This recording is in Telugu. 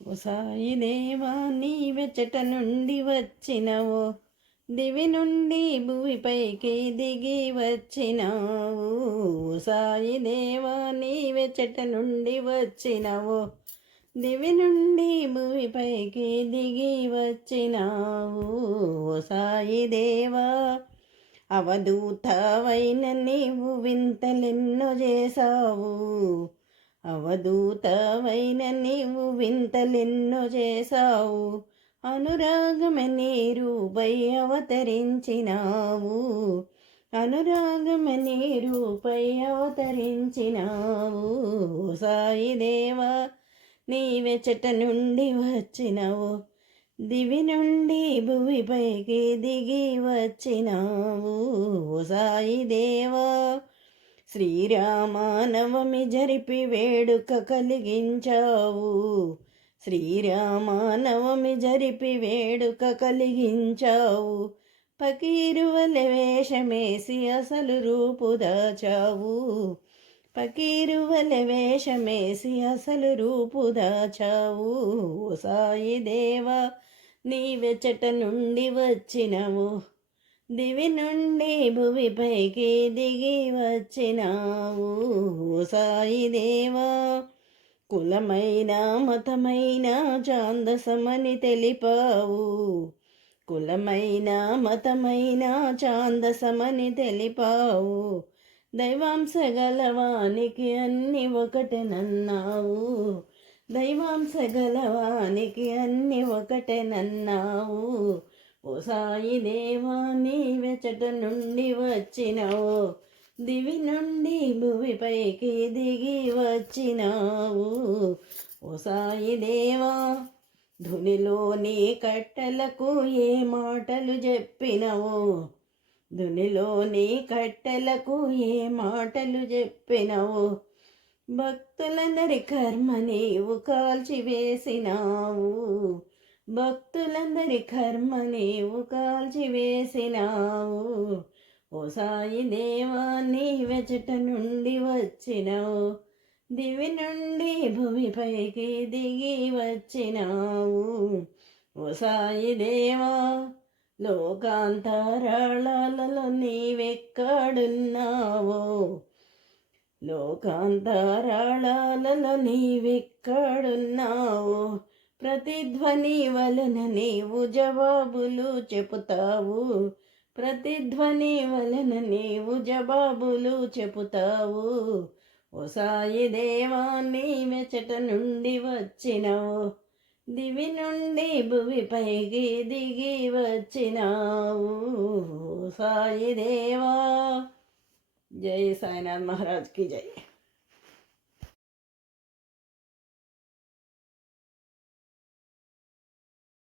ఓ సాయి దేవా నీవెచ్చట నుండి వచ్చినవో, దివి నుండి భూమిపైకి దిగి వచ్చినావు. ఓ సాయి దేవా నీవెచ్చట నుండి వచ్చినవో, దివి నుండి భూమిపైకి దిగి వచ్చినావు. ఓ సాయి దేవా అవధూతవైన నీవు వింతలెన్నో చేసావు. అవధూతవైన నీవు వింతలెన్నో చేసావు. అనురాగమనే రూపై అవతరించినావు. అనురాగమనే రూపై అవతరించినావు. సాయి దేవా నీవెచ్చట నుండి వచ్చినవు, దివి నుండి భూమిపైకి దిగి వచ్చినావు. సాయి దేవా శ్రీరామనవమి జరిపి వేడుక కలిగించావు. శ్రీరామనవమి జరిపి వేడుక కలిగించావు. పకీరువల వేషమేసి అసలు రూపు దాచావు. పకీరువల వేషమేసి అసలు రూపు దాచావు. సాయి దేవా నీవెచ్చట నుండి వచ్చినవు, దివి నుండి భూమిపైకి దిగి వచ్చినావు. సాయి దేవా కులమైన మతమైన ఛాందసమని తెలిపావు. కులమైన మతమైన ఛాందసమని తెలిపావు. దైవాంశ గలవానికి అన్ని ఒకటెనన్నావు. దైవాంశ గలవానికి అన్ని ఒకటెనన్నావు. ఓ సాయి దేవా నీవెచ్చట నుండి వచ్చినావు, దివి నుండి భూమిపైకి దిగి వచ్చినావు. ఓ సాయి దేవా ధునిలోని కట్టెలకు ఏ మాటలు చెప్పినవో, ధునిలోని కట్టెలకు ఏ మాటలు చెప్పినవో. భక్తులందరి కర్మ నీవు కాల్చివేసినావు. భక్తులందరి కర్మ నీవు కాల్చివేసినావు. ఓ సాయి దేవా నీవెచ్చట నుండి వచ్చినావు, దివి నుండి భూమిపైకి దిగి వచ్చినావు. ఓ సాయి దేవా లోకాంతరాళాలలో నీవెక్కడున్నావో, లోకాంతరాళాలలో నీవెక్కడున్నావో. ప్రతిధ్వని వలన నీవు జవాబులు చెబుతావు. ప్రతిధ్వని వలన నీవు జవాబులు చెబుతావు. ఓ సాయి దేవా నీవెచ్చట నుండి వచ్చినావు, దివి నుండి భూమిపైకి దిగి వచ్చినావు. సాయి దేవా. జై సాయినాథ్ మహారాజ్ की जय.